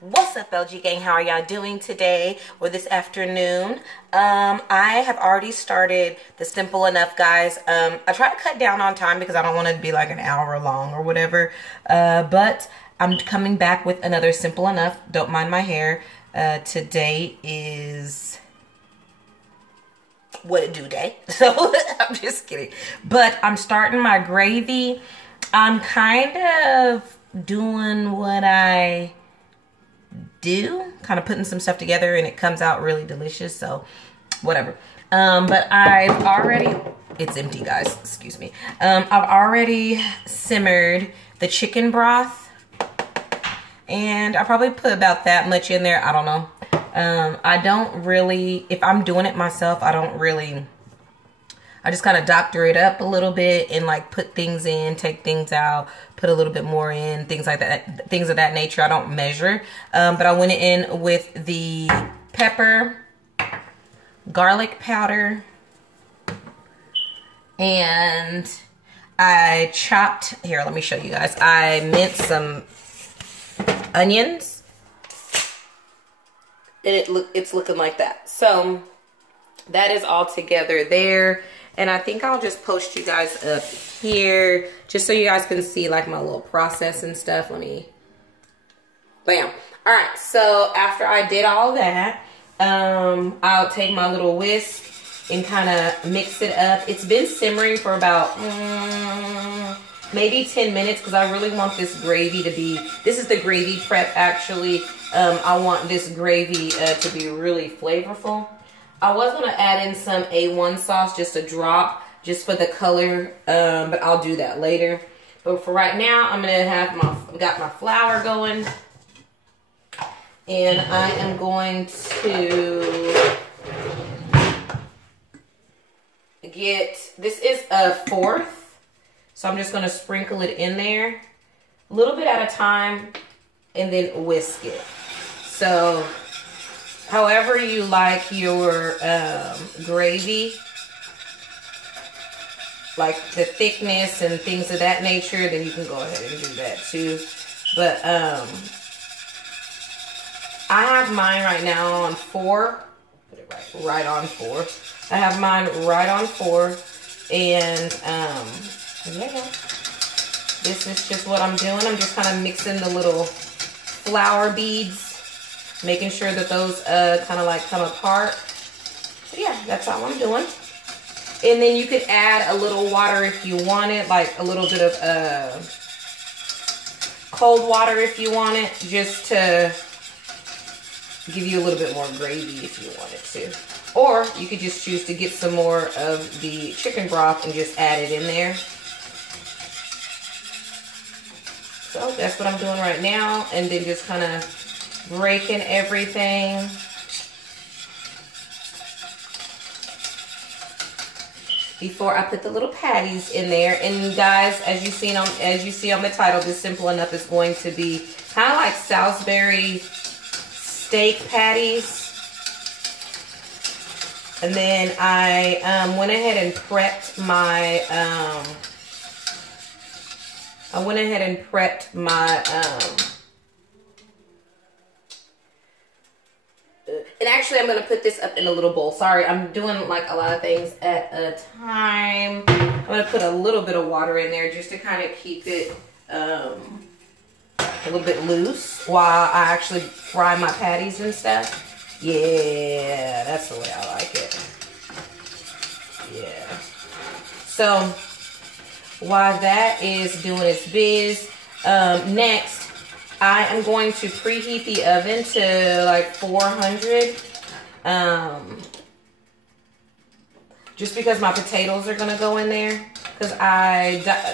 What's up, LG Gang? How are y'all doing today or this afternoon? I have already started the Simple Enough, guys. I try to cut down on time because I don't want it to be like an hour long or whatever. But I'm coming back with another Simple Enough. Don't mind my hair. Today is what it do day. So I'm just kidding. But I'm starting my gravy. I'm kind of doing what I do, kind of putting some stuff together, and it comes out really delicious, so whatever. But I've already, it's empty, guys, excuse me. I've already simmered the chicken broth, and I probably put about that much in there. I don't know. I don't really, if I'm doing it myself, I don't really, I just kind of doctor it up a little bit and like put things in, take things out, put a little bit more in, things like that, things of that nature. I don't measure. But I went in with the pepper, garlic powder, and I chopped, here, let me show you guys. I minced some onions, and it's looking like that. So that is all together there. And I think I'll just post you guys up here just so you guys can see like my little process and stuff. Let me, bam. All right, so after I did all that, I'll take my little whisk and kind of mix it up. It's been simmering for about maybe 10 minutes because I really want this gravy to be, this is the gravy prep actually. I want this gravy to be really flavorful. I was going to add in some A1 sauce, just a drop, just for the color, but I'll do that later. But for right now, I'm going to have got my flour going. And I am going to get, this is a fourth, so I'm just going to sprinkle it in there, a little bit at a time, and then whisk it. So however you like your gravy, like the thickness and things of that nature, then you can go ahead and do that too. But I have mine right now on 4. Put it right on 4. I have mine right on 4, and yeah, this is just what I'm doing. I'm just kind of mixing the little flour beads, making sure that those kind of like come apart. But yeah, that's all I'm doing. And then you could add a little water if you want it, like a little bit of cold water if you want it, just to give you a little bit more gravy if you wanted to. Or you could just choose to get some more of the chicken broth and just add it in there. So that's what I'm doing right now. And then just kind of breaking everything. Before I put the little patties in there. And guys, as you see on the title, this Simple Enough is going to be kind of like Salisbury steak patties. And then I went ahead and prepped my and actually I'm going to put this up in a little bowl. Sorry, I'm doing like a lot of things at a time. I'm going to put a little bit of water in there just to kind of keep it a little bit loose while I actually fry my patties and stuff. Yeah, that's the way I like it. Yeah. So while that is doing its biz, next I am going to preheat the oven to like 400. Just because my potatoes are going to go in there. Because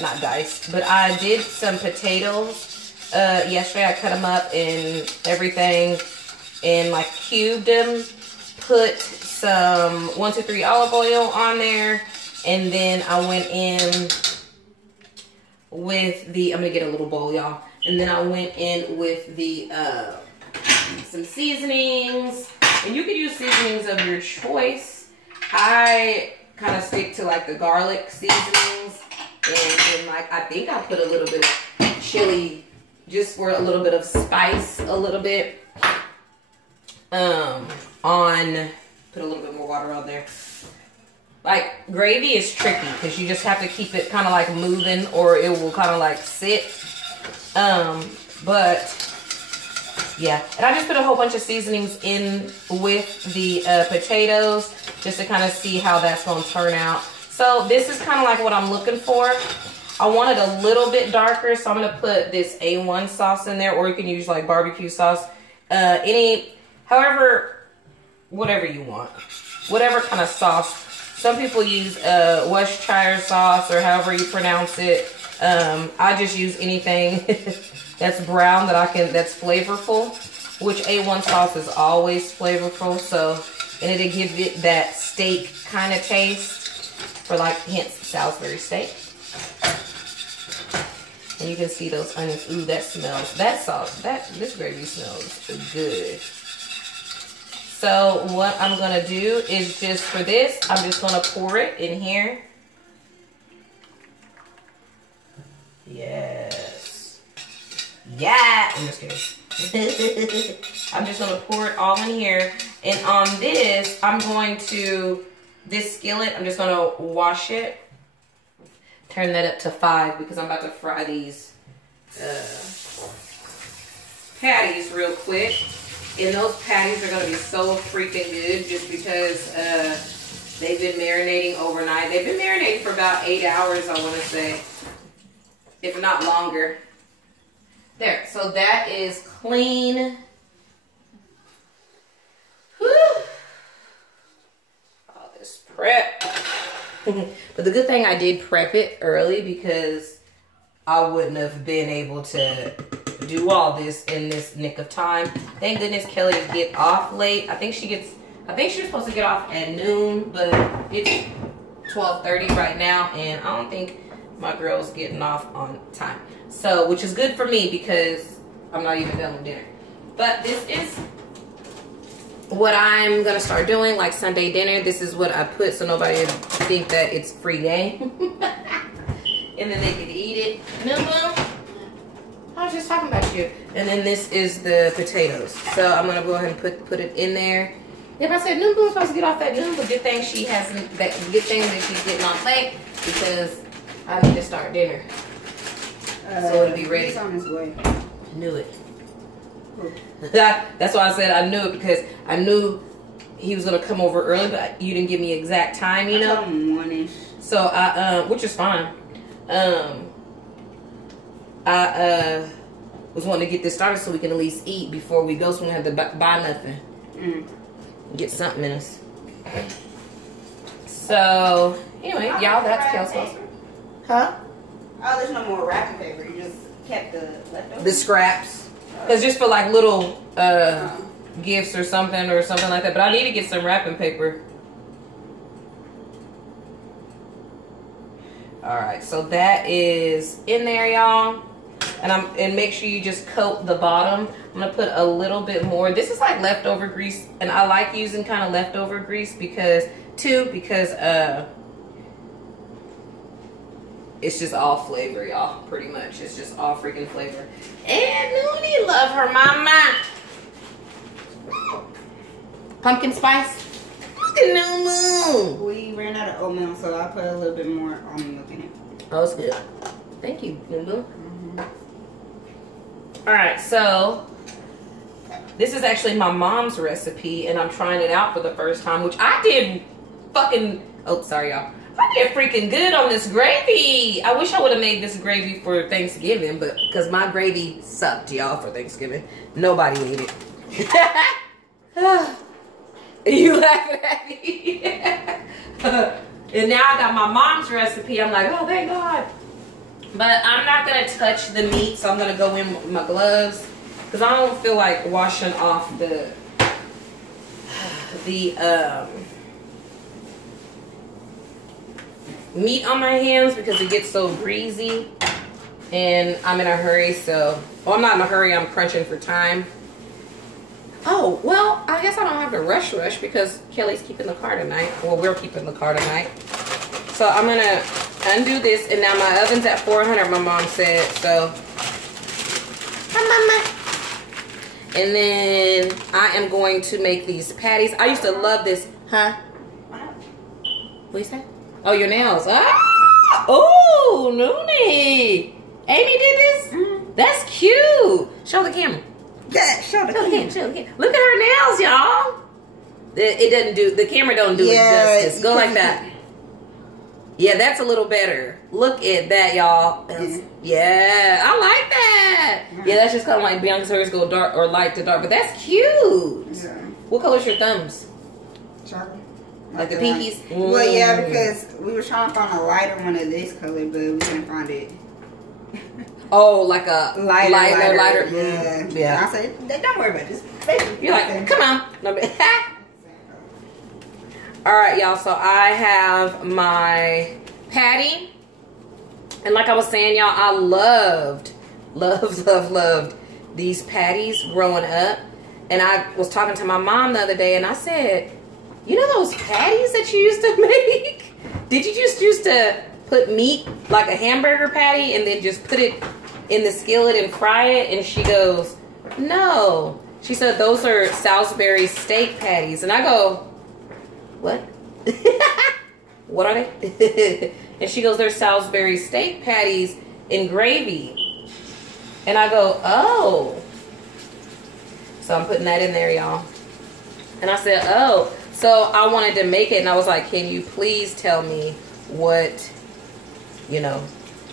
not diced, but I did some potatoes yesterday. I cut them up and everything and like cubed them. Put some 1, 2, 3 olive oil on there. And then I went in with the, I'm going to get a little bowl, y'all. And then I went in with the, some seasonings. And you can use seasonings of your choice. I kind of stick to like the garlic seasonings. And like, I think I put a little bit of chili just for a little bit of spice, a little bit. Put a little bit more water on there. Like, gravy is tricky because you just have to keep it kind of like moving or it will kind of like sit. But yeah, and I just put a whole bunch of seasonings in with the potatoes just to kind of see how that's going to turn out. So this is kind of like what I'm looking for. I want it a little bit darker, so I'm going to put this A1 sauce in there, or you can use like barbecue sauce. However, whatever you want. Whatever kind of sauce. Some people use Worcestershire sauce or however you pronounce it. I just use anything that's brown that's flavorful, which A1 sauce is always flavorful. So, and it'll give it that steak kind of taste for like, hence Salisbury steak. And you can see those onions. Ooh, that smells, that sauce, this gravy smells good. So what I'm gonna do is just for this, I'm just gonna pour it in here. Yes. Yeah, I'm just kidding. I'm just gonna pour it all in here. And on this, this skillet, I'm just gonna wash it. Turn that up to 5 because I'm about to fry these patties real quick. And those patties are going to be so freaking good just because they've been marinating overnight. They've been marinating for about 8 hours, I want to say, if not longer. There, so that is clean. Whew. All this prep. But the good thing I did prep it early because I wouldn't have been able to do all this in this nick of time. Thank goodness Kelly get off late. I think she was supposed to get off at noon, but it's 12:30 right now, and I don't think my girl's getting off on time. So, which is good for me because I'm not even done with dinner. But this is what I'm gonna start doing, like Sunday dinner. This is what I put so nobody would think that it's free game. And then they could eat it. No, I was just talking about you. And then this is the potatoes. So I'm gonna go ahead and put it in there. If I said noon, was supposed to get off at noon, but good thing she hasn't. Good thing that she's getting off late because I need to start dinner. So it'll be ready. He's on his way. I knew it. That's why I said I knew it, because I knew he was gonna come over early, but you didn't give me exact time, you know. I told him 1-ish. So I which is fine. I was wanting to get this started so we can at least eat before we go, so we don't have to buy nothing. Get something in us. So anyway, y'all, that's kale sauce. Huh? Oh, there's no more wrapping paper. You just kept the leftovers? The scraps. Because just for like little gifts or something like that. But I need to get some wrapping paper. Alright, so that is in there, y'all. And make sure you just coat the bottom. I'm gonna put a little bit more. This is like leftover grease, and I like using kind of leftover grease because it's just all flavor, y'all. Pretty much, it's just all freaking flavor. And Noonie love her mama. Pumpkin spice. Look at Nunu. We ran out of oatmeal, so I put a little bit more almond milk in it. Oh, it's good. Thank you, Nunu. All right, so this is actually my mom's recipe, and I'm trying it out for the first time, which I did fucking, oh, sorry, y'all. I did freaking good on this gravy. I wish I would have made this gravy for Thanksgiving, but because my gravy sucked, y'all, for Thanksgiving. Nobody ate it. You laughing at me? And now I got my mom's recipe. I'm like, oh, thank God. But I'm not going to touch the meat, so I'm going to go in with my gloves because I don't feel like washing off the meat on my hands because it gets so greasy, and I'm in a hurry. So, well, I'm not in a hurry. I'm crunching for time. Oh, well, I guess I don't have to rush because Kelly's keeping the car tonight. Well, we're keeping the car tonight. So I'm going to undo this, and now my oven's at 400, my mom said. So Hi, mama. And then I am going to make these patties. I used to love this. Huh? What you say? Oh, your nails. Ah! Oh, Noonie. Amy did this? Mm-hmm. That's cute. Show the camera. Yeah, show the camera. Show the camera. Look at her nails, y'all. It doesn't do, the camera don't do it justice. Go like that. Yeah, that's a little better. Look at that, y'all. Yeah, I like that. Yeah, that's just kind of like Bianca's hers go dark or light to dark, but that's cute. Yeah. What color's your thumbs? Chocolate. Like the pinkies? Well, yeah, because we were trying to find a lighter one of this color, but we couldn't find it. Oh, like a lighter. Yeah. Yeah. I said, don't worry about this. You're like, come on. All right, y'all. So I have my patty. And like I was saying, y'all, I loved these patties growing up. And I was talking to my mom the other day, and I said, you know those patties that you used to make? Did you just used to put meat, like a hamburger patty, and then just put it in the skillet and fry it? And she goes, no. She said, those are Salisbury steak patties. And I go, what? What are they? And she goes, they're Salisbury steak patties in gravy. And I go, oh. So I'm putting that in there, y'all. And I said, oh. So I wanted to make it, and I was like, can you please tell me what, you know,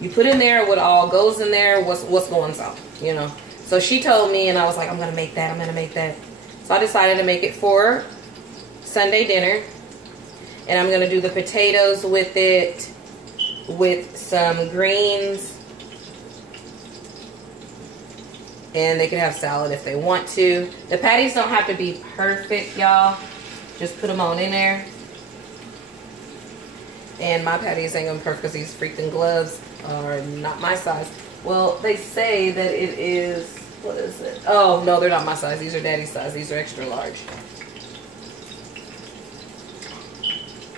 you put in there, what all goes in there, what's going on, you know. So she told me, and I was like, I'm going to make that, I'm going to make that. So I decided to make it for Sunday dinner. And I'm going to do the potatoes with it, with some greens. And they can have salad if they want to. The patties don't have to be perfect, y'all. Just put them on in there. And my patties ain't gonna be perfect because these freaking gloves are not my size. Well, they say that it is, what is it? Oh, no, they're not my size. These are Daddy's size. These are extra large.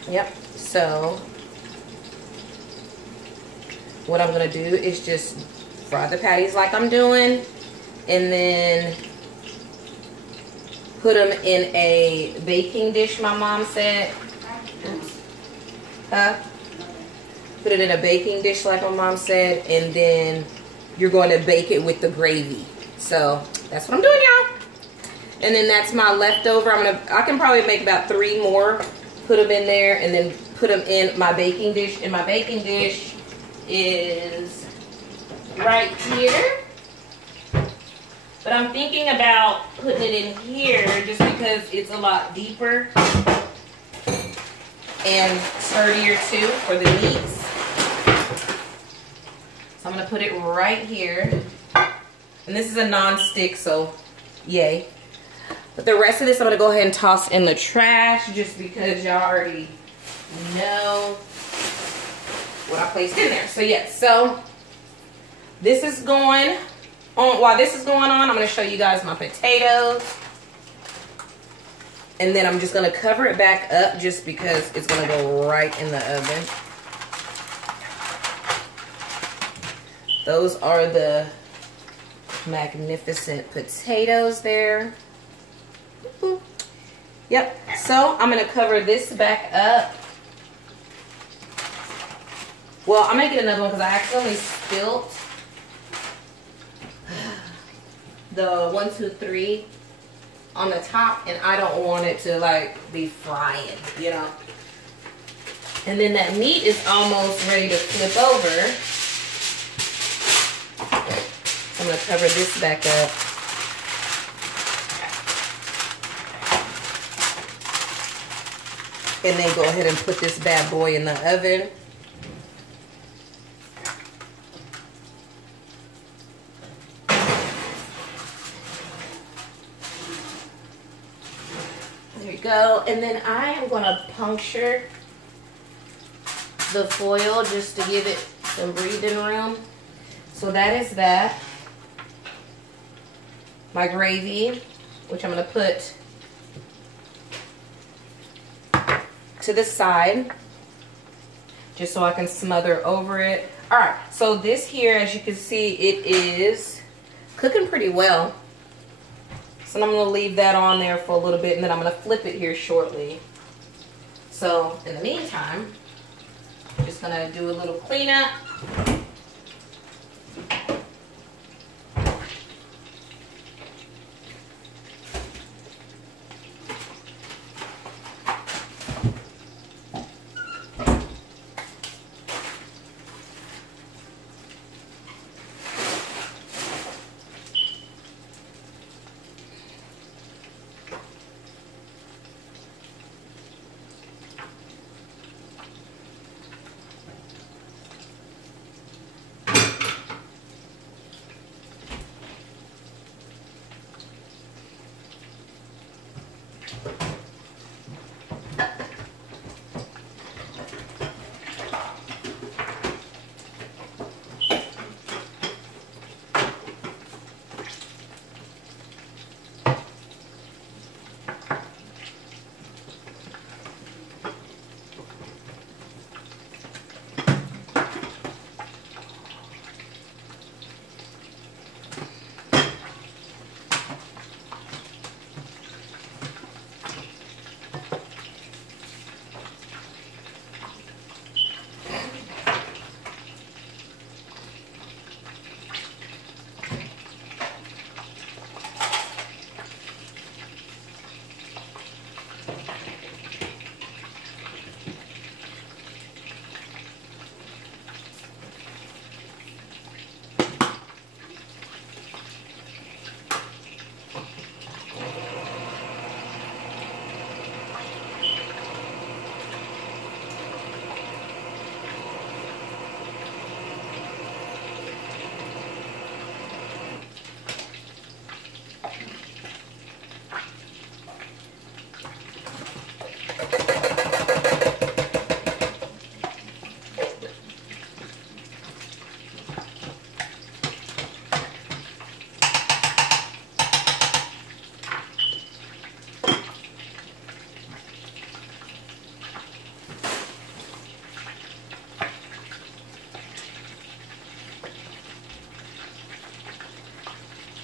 Yep. So, what I'm gonna do is just fry the patties like I'm doing. And then put them in a baking dish, my mom said. Oops. Put it in a baking dish like my mom said. And then you're going to bake it with the gravy. So that's what I'm doing, y'all. And then that's my leftover. I can probably make about 3 more. Put them in there and then put them in my baking dish. And my baking dish is right here. But I'm thinking about putting it in here just because it's a lot deeper and sturdier too for the meats. So I'm going to put it right here. And this is a non-stick, so yay. But the rest of this I'm going to go ahead and toss in the trash just because y'all already know what I placed in there. So yeah, so this is going on. While this is going on, I'm going to show you guys my potatoes. And then I'm just going to cover it back up just because it's going to go right in the oven. Those are the magnificent potatoes there. Yep. So I'm going to cover this back up. Well, I'm going to get another one because I accidentally spilt the 1, 2, 3 on the top, and I don't want it to like be frying, you know. And then that meat is almost ready to flip over. I'm going to cover this back up. And then go ahead and put this bad boy in the oven. There you go. And then I am going to puncture the foil just to give it some breathing room. So that is that. My gravy, which I'm going to put to the side just so I can smother over it. Alright, so this here, as you can see, it is cooking pretty well. So I'm gonna leave that on there for a little bit, and then I'm gonna flip it here shortly. So in the meantime, I'm just gonna do a little cleanup.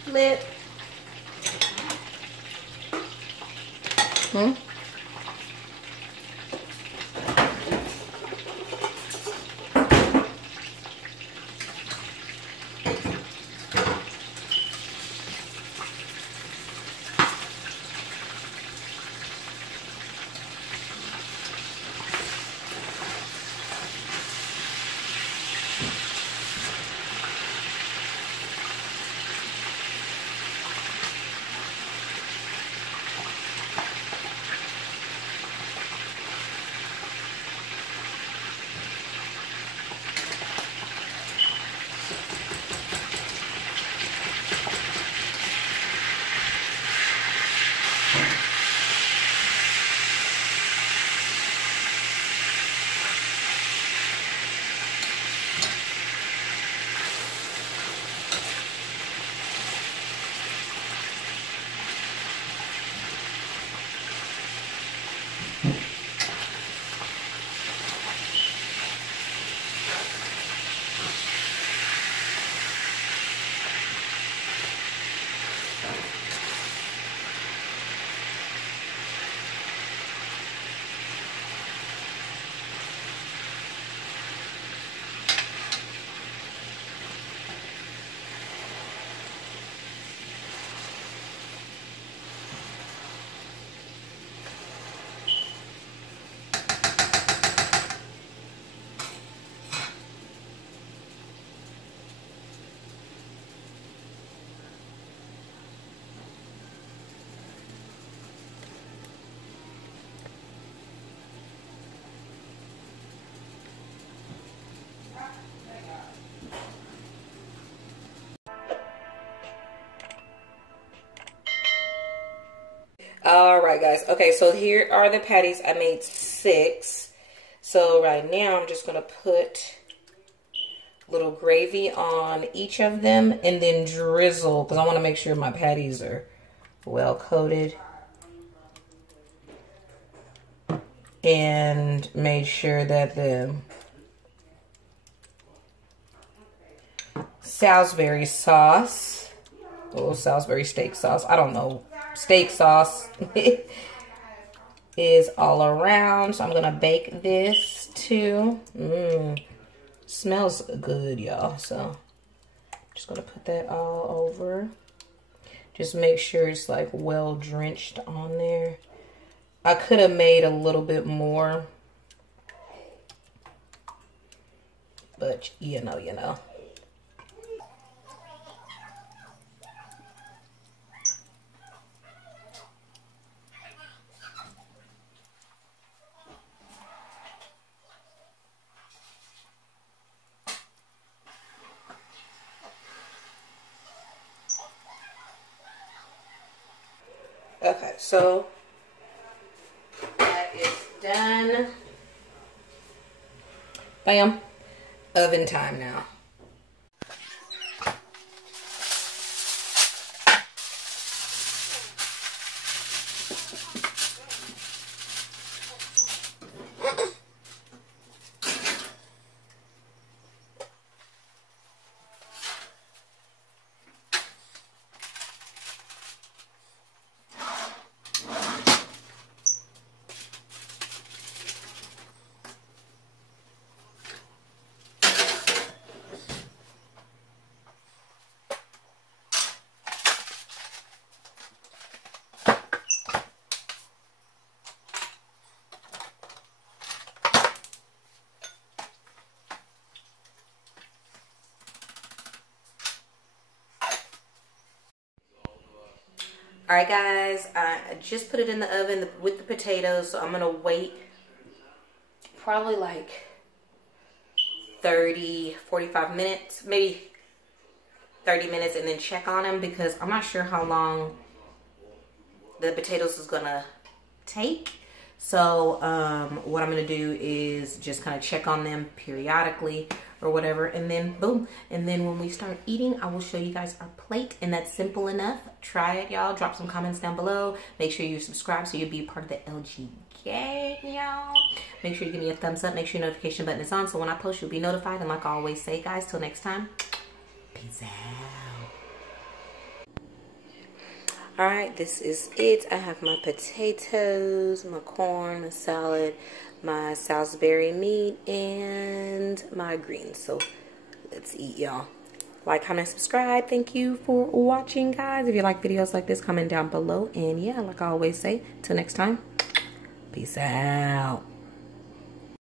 Flip. All right, guys. Okay, so here are the patties. I made 6. So right now I'm just going to put a little gravy on each of them and then drizzle, because I want to make sure my patties are well coated. And make sure that the Salisbury sauce A little Salisbury steak sauce. I don't know. Steak sauce is all around. So I'm gonna bake this too. Smells good, y'all. So just gonna put that all over. Just make sure it's like well drenched on there. I could have made a little bit more, but you know. Okay, so that is done. Bam. Oven time now. Alright guys, I just put it in the oven with the potatoes, so I'm going to wait probably like 30, 45 minutes, maybe 30 minutes, and then check on them because I'm not sure how long the potatoes is going to take. So what I'm going to do is just kind of check on them periodically or whatever, and then boom, and then when we start eating, I will show you guys our plate, and that's simple enough. Try it, y'all. Drop some comments down below. Make sure you subscribe so you'll be a part of the LG gang, y'all. Make sure you give me a thumbs up. Make sure your notification button is on so when I post, you'll be notified. And like I always say, guys, till next time, peace out. Alright, this is it. I have my potatoes, my corn, my salad, my Salisbury meat, and my greens. So let's eat, y'all. Like, comment, subscribe. Thank you for watching, guys. If you like videos like this, comment down below. And yeah, like I always say, till next time, peace out.